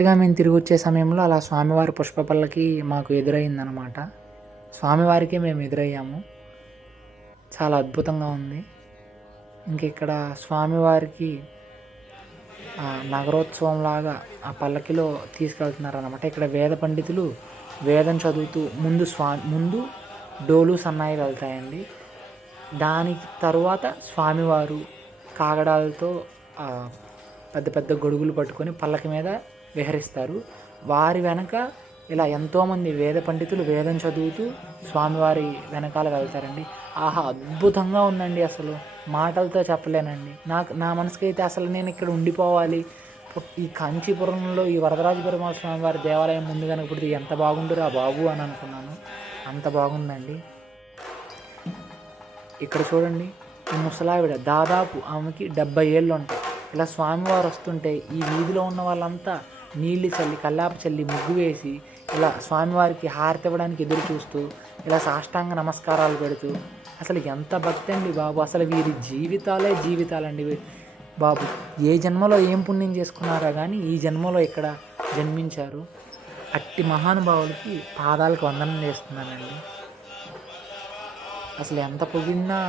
కరెక్ట్గా మేము తిరిగి వచ్చే సమయంలో అలా స్వామివారి పుష్ప పల్లకి మాకు ఎదురైందనమాట. స్వామివారికే మేము ఎదురయ్యాము. చాలా అద్భుతంగా ఉంది. ఇంక ఇక్కడ స్వామివారికి నగరోత్సవంలాగా ఆ పల్లకిలో తీసుకెళ్తున్నారనమాట. ఇక్కడ వేద పండితులు వేదం చదువుతూ ముందు డోలు సన్నాయి వెళ్తాయండి. దానికి తరువాత స్వామివారు కాగడాలతో పెద్ద పెద్ద గొడుగులు పట్టుకొని పల్లకి మీద విహరిస్తారు. వారి వెనక ఇలా ఎంతోమంది వేద పండితులు వేదం చదువుతూ స్వామివారి వెనకాల వెళ్తారండి. ఆహా, అద్భుతంగా ఉందండి. అసలు మాటలతో చెప్పలేనండి. నా మనసుకి అయితే అసలు నేను ఇక్కడ ఉండిపోవాలి, ఈ కాంచీపురంలో ఈ వరదరాజపురం స్వామివారి దేవాలయం ముందు కనుక పుడితే ఎంత బాగుండురా బాబు అని అనుకున్నాను. అంత బాగుందండి. ఇక్కడ చూడండి, ఈ ముసలావిడ దాదాపు ఆమెకి 70 ఏళ్ళు ఉంటాయి. ఇలా స్వామివారు వస్తుంటే ఈ వీధిలో ఉన్న వాళ్ళంతా నీళ్ళు చల్లి కల్లాపు చల్లి ముగ్గు వేసి ఇలా స్వామివారికి హారతి ఇవ్వడానికి ఎదురు చూస్తూ ఇలా సాష్టాంగ నమస్కారాలు పెడుతూ అసలు ఎంత భక్తి అండి బాబు. అసలు వీరి జీవితాలండి బాబు. ఏ జన్మలో ఏం పుణ్యం చేసుకున్నారా కానీ ఈ జన్మలో ఇక్కడ జన్మించారు. అట్టి మహానుభావులకి పాదాలకు వందనం చేస్తున్నానండి. అసలు ఎంత పొగిడినా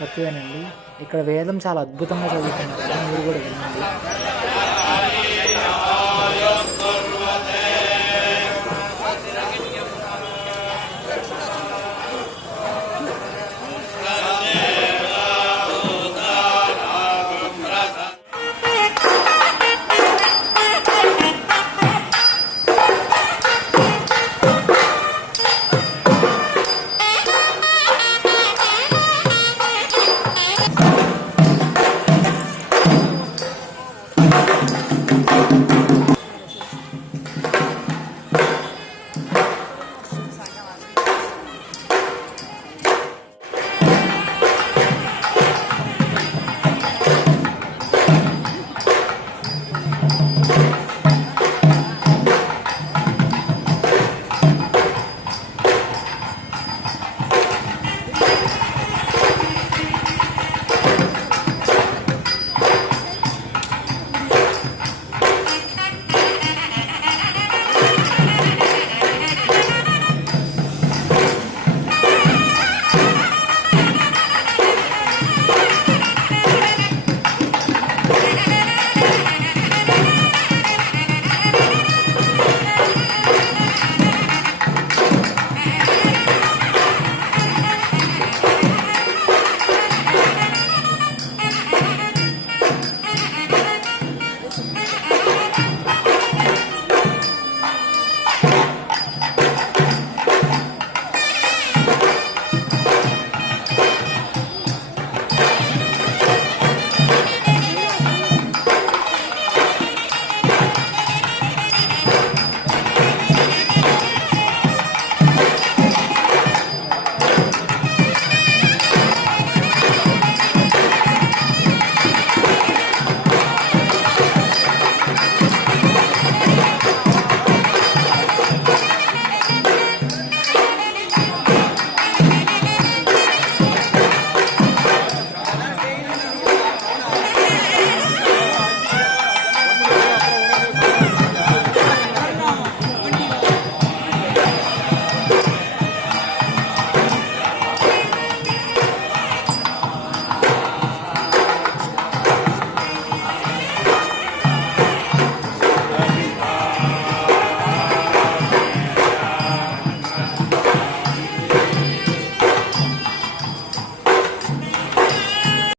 తక్కువేనండి. ఇక్కడ వేదం చాలా అద్భుతంగా చదువుతున్నారు. మీరు కూడా వినండి.